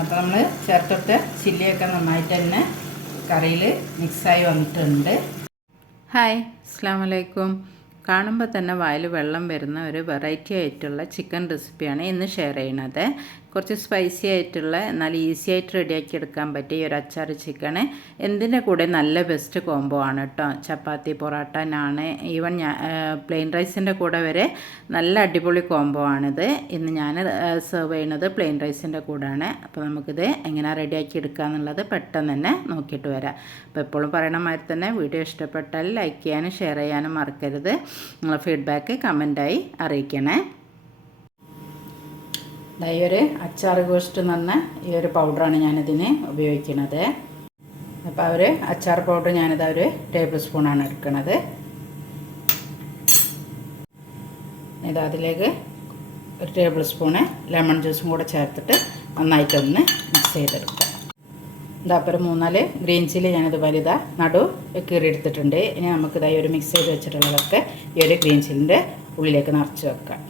അപ്പോൾ നമ്മൾ ചേർത്തിട്ട് ചില്ലിയൊക്കെ നന്നായിട്ട് തന്നെ കറിയിൽ മിക്സായി വന്നിട്ടുണ്ട്. ഹായ്, അസ്സലാമു അലൈക്കും. കാണുമ്പോൾ തന്നെ വായിൽ വെള്ളം വരുന്ന ഒരു വെറൈറ്റി ആയിട്ടുള്ള ചിക്കൻ റെസിപ്പിയാണ് ഇന്ന് ഷെയർ ചെയ്യുന്നത്. കുറച്ച് സ്പൈസി ആയിട്ടുള്ള എന്നാൽ ഈസി ആയിട്ട് റെഡിയാക്കി എടുക്കാൻ പറ്റിയ ഒരു അച്ചാർ ചിക്കൻ എന്തിൻ്റെ കൂടെ നല്ല ബെസ്റ്റ് കോംബോ ആണ് കേട്ടോ. ചപ്പാത്തി, പൊറോട്ട, നാണ്, ഈവൻ പ്ലെയിൻ റൈസിൻ്റെ കൂടെ വരെ നല്ല അടിപൊളി കോംബോ ആണിത്. ഇന്ന് ഞാൻ സെർവ് ചെയ്യുന്നത് പ്ലെയിൻ റൈസിൻ്റെ കൂടെയാണ്. അപ്പോൾ നമുക്കിത് എങ്ങനെ റെഡിയാക്കി എടുക്കുക എന്നുള്ളത് പെട്ടെന്ന് തന്നെ നോക്കിയിട്ട് വരാം. അപ്പോൾ എപ്പോഴും പറയണ മാതിരി തന്നെ വീഡിയോ ഇഷ്ടപ്പെട്ടാൽ ലൈക്ക് ചെയ്യാനും ഷെയർ ചെയ്യാനും മറക്കരുത്. നിങ്ങളുടെ ഫീഡ്ബാക്ക് കമൻറ്റായി അറിയിക്കണേ. ഈ ഒരു അച്ചാർ ഗോസ്റ്റ് എന്ന് പറഞ്ഞ ഈ ഒരു പൗഡറാണ് ഞാനിതിന് ഉപയോഗിക്കുന്നത്. അപ്പോൾ ആ ഒരു അച്ചാർ പൗഡർ ഞാനിത് ഒരു ടേബിൾ സ്പൂണാണ് എടുക്കുന്നത്. ഇത് അതിലേക്ക് ഒരു ടേബിൾ സ്പൂണ് ലെമൺ ജ്യൂസും കൂടെ ചേർത്തിട്ട് നന്നായിട്ടൊന്ന് മിക്സ് ചെയ്തെടുക്കുക. ഇതാപ്പോൾ ഒരു 3-4 ഗ്രീൻ ചില്ലി ഞാനിത് വലുതാ നടു കീറിയെടുത്തിട്ടുണ്ട്. ഇനി നമുക്കിതായി ഒരു മിക്സ് ചെയ്ത് വെച്ചിട്ടുള്ളതൊക്കെ ഈ ഒരു ഗ്രീൻ ചില്ലിൻ്റെ ഉള്ളിലേക്ക് നിറച്ച് വെക്കാം.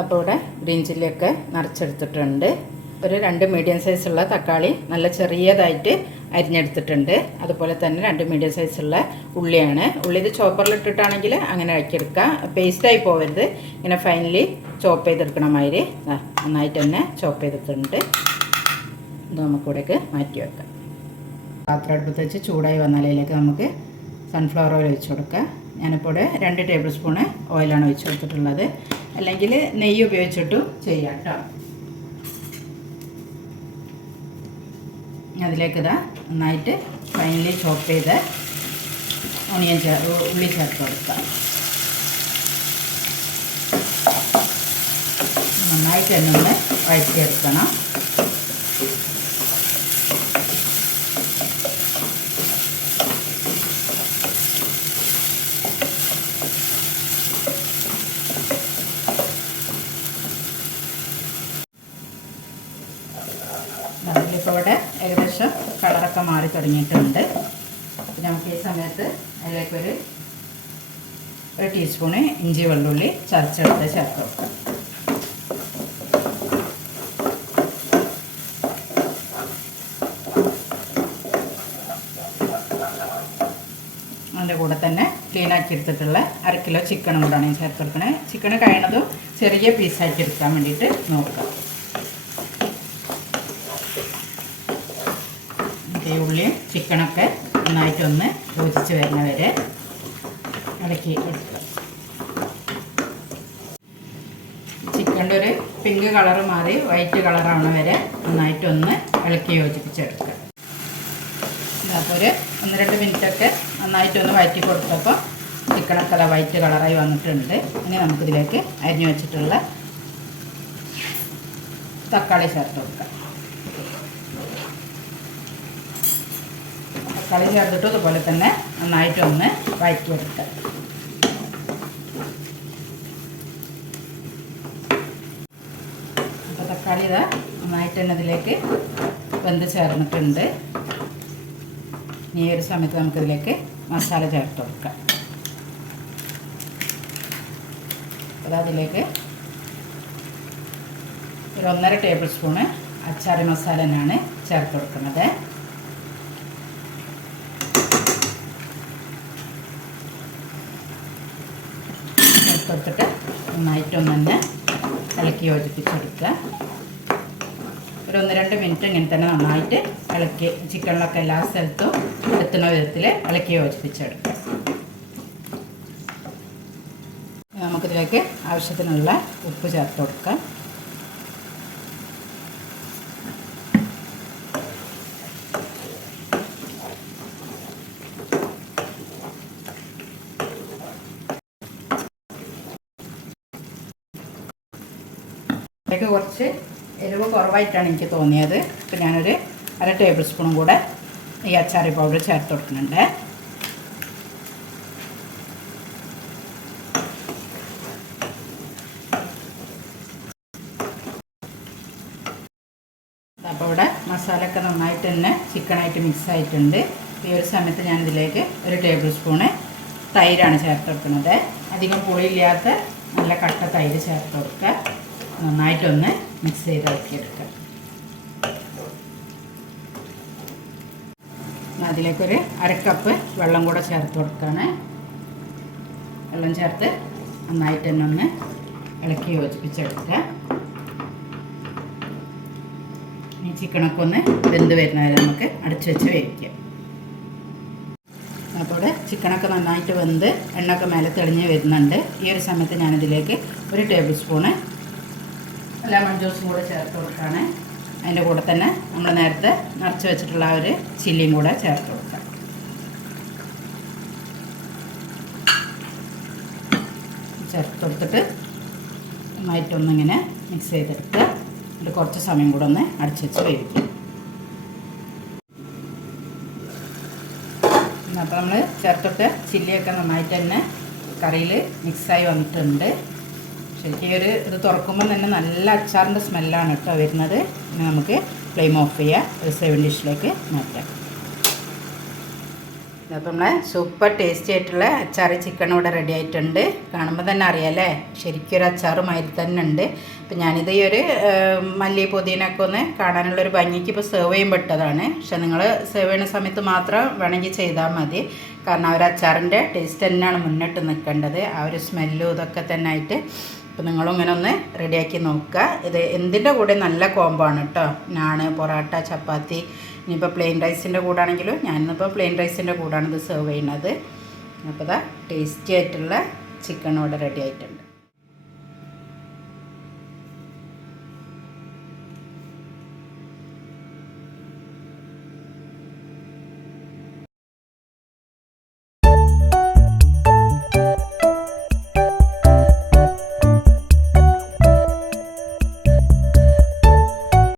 അപ്പോൾ ഇവിടെ ഗ്രീൻ ചില്ലിയൊക്കെ നിറച്ചെടുത്തിട്ടുണ്ട്. ഒരു 2 മീഡിയം സൈസുള്ള തക്കാളി നല്ല ചെറിയതായിട്ട് അരിഞ്ഞെടുത്തിട്ടുണ്ട്. അതുപോലെ തന്നെ 2 മീഡിയം സൈസുള്ള ഉള്ളിയാണ്. ഉള്ളി ഇത് ചോപ്പറിലിട്ടിട്ടാണെങ്കിൽ അങ്ങനെ ആക്കിയെടുക്കുക. പേസ്റ്റായി പോകരുത്, ഇങ്ങനെ ഫൈനലി ചോപ്പ് ചെയ്തെടുക്കണ മാതിരി നന്നായിട്ട് തന്നെ ചോപ്പ് ചെയ്തിട്ടുണ്ട്. ഇത് നമുക്കിവിടേക്ക് മാറ്റി വെക്കാം. പാത്രം അടുപ്പത്ത് വെച്ച് ചൂടായി വന്നാലേക്ക് നമുക്ക് സൺഫ്ലവർ ഓയിൽ ഒഴിച്ച് കൊടുക്കുക. ഞാനിപ്പോൾ ഇവിടെ 2 ടേബിൾ സ്പൂണ് ഓയിലാണ് ഒഴിച്ച് കൊടുത്തിട്ടുള്ളത്. അല്ലെങ്കിൽ നെയ്യ് ഉപയോഗിച്ചിട്ടും ചെയ്യാം കേട്ടോ. അതിലേക്ക് നന്നായിട്ട് ഫൈനലി ചോപ്പ് ചെയ്ത് ഉള്ളി ചേർത്ത് കൊടുക്കാം. നന്നായിട്ട് തന്നെ ഒന്ന് വഴറ്റിയെടുക്കണം. അതിലിപ്പോൾ ഇവിടെ ഏകദേശം കളറൊക്കെ മാറി തുടങ്ങിയിട്ടുണ്ട്. അപ്പോൾ നമുക്ക് ഈ സമയത്ത് അതിലേക്കൊരു ടീസ്പൂണ് ഇഞ്ചി വെള്ളുള്ളി ചതച്ചെടുത്ത് ചേർത്ത് വെക്കാം. അതിൻ്റെ കൂടെ തന്നെ ക്ലീനാക്കി എടുത്തിട്ടുള്ള 1/2 കിലോ ചിക്കനും കൂടെയാണ് ഞാൻ ചേർത്ത് കൊടുക്കണത്. ചിക്കൻ കഴിയണതും ചെറിയ പീസാക്കി എടുക്കാൻ വേണ്ടിയിട്ട് നോക്കാം. ഈ ഉള്ളിയും ചിക്കനൊക്കെ നന്നായിട്ടൊന്ന് യോജിച്ച് വരുന്നവരെ ഇളക്കി എടുക്കുക. ചിക്കൻ്റെ ഒരു പിങ്ക് കളറ് മാറി വൈറ്റ് കളറാവണ വരെ നന്നായിട്ടൊന്ന് ഇളക്കി യോജിപ്പിച്ചെടുക്കുക. അപ്പോൾ ഒരു 1-2 മിനിറ്റൊക്കെ നന്നായിട്ടൊന്ന് വഴറ്റി കൊടുത്തപ്പോൾ ചിക്കനൊക്കെ വൈറ്റ് കളറായി വന്നിട്ടുണ്ട്. ഇനി നമുക്കിതിലേക്ക് അരിഞ്ഞു വെച്ചിട്ടുള്ള തക്കാളി ചേർത്ത് കൊടുക്കാം. തക്കാളി ചേർത്തിട്ട് അതുപോലെ തന്നെ നന്നായിട്ടൊന്ന് വഴറ്റിയെടുക്കുക. അപ്പോൾ തക്കാളി നന്നായിട്ട് തന്നെ ഇതിലേക്ക് വെന്ത് ചേർന്നിട്ടുണ്ട്. ഈ ഒരു സമയത്ത് നമുക്കിതിലേക്ക് മസാല ചേർത്ത് കൊടുക്കാം. അപ്പോൾ അതിലേക്ക് ഒരു 1.5 ടേബിൾ സ്പൂണ് അച്ചാറി മസാല തന്നെയാണ് ചേർത്ത് കൊടുക്കുന്നത്. ചേർത്തെടുത്തിട്ട് നന്നായിട്ടൊന്ന് തന്നെ ഇളക്കി യോജിപ്പിച്ചെടുക്കുക. ഒരു 1-2 മിനിറ്റ് ഇങ്ങനെ തന്നെ നന്നായിട്ട് ഇളക്കി ചിക്കനിലൊക്കെ എല്ലാ സ്ഥലത്തും എത്തുന്ന വിധത്തിൽ ഇളക്കി യോജിപ്പിച്ചെടുക്കുക. നമുക്കിതിലേക്ക് ആവശ്യത്തിനുള്ള ഉപ്പ് ചേർത്ത് കൊടുക്കാം. ഇതിലേക്ക് കുറച്ച് എരിവ് കുറവായിട്ടാണ് എനിക്ക് തോന്നിയത്. അപ്പോൾ ഞാനൊരു 1/2 ടേബിൾ സ്പൂണും കൂടെ ഈ അച്ചാറി പൗഡർ ചേർത്ത് കൊടുക്കുന്നുണ്ട്. അപ്പോൾ ഇവിടെ മസാലയൊക്കെ നന്നായിട്ട് തന്നെ ചിക്കനായിട്ട് മിക്സ് ആയിട്ടുണ്ട്. ഈ ഒരു സമയത്ത് ഞാനിതിലേക്ക് 1 ടേബിൾ സ്പൂണ് തൈരാണ് ചേർത്ത് കൊടുക്കുന്നത്. അധികം പുളിയില്ലാത്ത നല്ല കട്ട തൈര് ചേർത്ത് കൊടുക്കുക. നന്നായിട്ടൊന്ന് മിക്സ് ചെയ്ത് ഇളക്കിയെടുക്കുക. അതിലേക്കൊരു 1/2 കപ്പ് വെള്ളം കൂടെ ചേർത്ത് കൊടുക്കുകയാണ്. വെള്ളം ചേർത്ത് നന്നായിട്ട് തന്നെ ഒന്ന് ഇളക്കി യോജിപ്പിച്ചെടുക്കുക. ഈ ചിക്കനൊക്കെ ഒന്ന് വെന്ത് വരുന്നവരെ നമുക്ക് അടച്ചു വെച്ച് വേവിക്കാം. അപ്പോൾ ചിക്കനൊക്കെ നന്നായിട്ട് വെന്ത് എണ്ണയൊക്കെ മേലെ തെളിഞ്ഞ് വരുന്നുണ്ട്. ഈ ഒരു സമയത്ത് ഞാനിതിലേക്ക് 1 ടേബിൾ സ്പൂണ് ലെമൺ ജ്യൂസും കൂടെ ചേർത്ത് കൊടുക്കുകയാണ്. അതിൻ്റെ കൂടെ തന്നെ നമ്മൾ നേരത്തെ നിറച്ച് വെച്ചിട്ടുള്ള ആ ഒരു ചില്ലിയും കൂടെ ചേർത്ത് കൊടുക്കാം. ചേർത്ത് കൊടുത്തിട്ട് നന്നായിട്ടൊന്നിങ്ങനെ മിക്സ് ചെയ്തെടുക്കുക. എന്നിട്ട് കുറച്ച് സമയം കൂടെ ഒന്ന് അടച്ച് വെച്ച് വേവിക്കും. അപ്പോൾ നമ്മൾ ചേർത്തിട്ട് ചില്ലിയൊക്കെ നന്നായിട്ട് തന്നെ കറിയിൽ മിക്സായി വന്നിട്ടുണ്ട്. ശരിക്കും ഇത് തുറക്കുമ്പോൾ തന്നെ നല്ല അച്ചാറിൻ്റെ സ്മെല്ലാണ് കേട്ടോ വരുന്നത്. ഇനി നമുക്ക് ഫ്ലെയിം ഓഫ് ചെയ്യുക. ഒരു സെർവിങ് ഡിഷിലേക്ക് മാറ്റാം. അപ്പോൾ നമ്മളെ സൂപ്പർ ടേസ്റ്റി ആയിട്ടുള്ള അച്ചാറി ചിക്കൻ ഇവിടെ റെഡി ആയിട്ടുണ്ട്. കാണുമ്പോൾ തന്നെ അറിയാമല്ലേ, ശരിക്കും ഒരു അച്ചാറുമാതിരി തന്നെ ഉണ്ട്. അപ്പോൾ ഞാനിത് ഈ ഒരു മല്ലി പുതിനൊക്കെ ഒന്ന് കാണാനുള്ളൊരു ഭംഗിക്ക് ഇപ്പോൾ സെർവ് ചെയ്യുമ്പോട്ടതാണ്. പക്ഷെ നിങ്ങൾ സെർവ് ചെയ്യുന്ന സമയത്ത് മാത്രം വേണമെങ്കിൽ ചെയ്താൽ മതി. കാരണം ആ ഒരു അച്ചാറിൻ്റെ ടേസ്റ്റ് തന്നെയാണ് മുന്നിട്ട് നിൽക്കേണ്ടത്. ആ ഒരു സ്മെല്ലും ഇതൊക്കെ തന്നെ ആയിട്ട്. അപ്പോൾ നിങ്ങളും ഇങ്ങനെ ഒന്ന് റെഡിയാക്കി നോക്കുക. ഇത് എന്തിൻ്റെ കൂടെ നല്ല കോംബോ ആണ് കേട്ടോ. നാണ്, പൊറോട്ട, ചപ്പാത്തി, ഇനിയിപ്പോൾ പ്ലെയിൻ റൈസിൻ്റെ കൂടാണെങ്കിലും ഞാനിന്നിപ്പോൾ പ്ലെയിൻ റൈസിൻ്റെ കൂടാണ് ഇത് സെർവ് ചെയ്യുന്നത്. അപ്പോൾ ഇതാ ടേസ്റ്റി ആയിട്ടുള്ള ചിക്കൻ ഇവിടെ റെഡി ആയിട്ടുണ്ട്.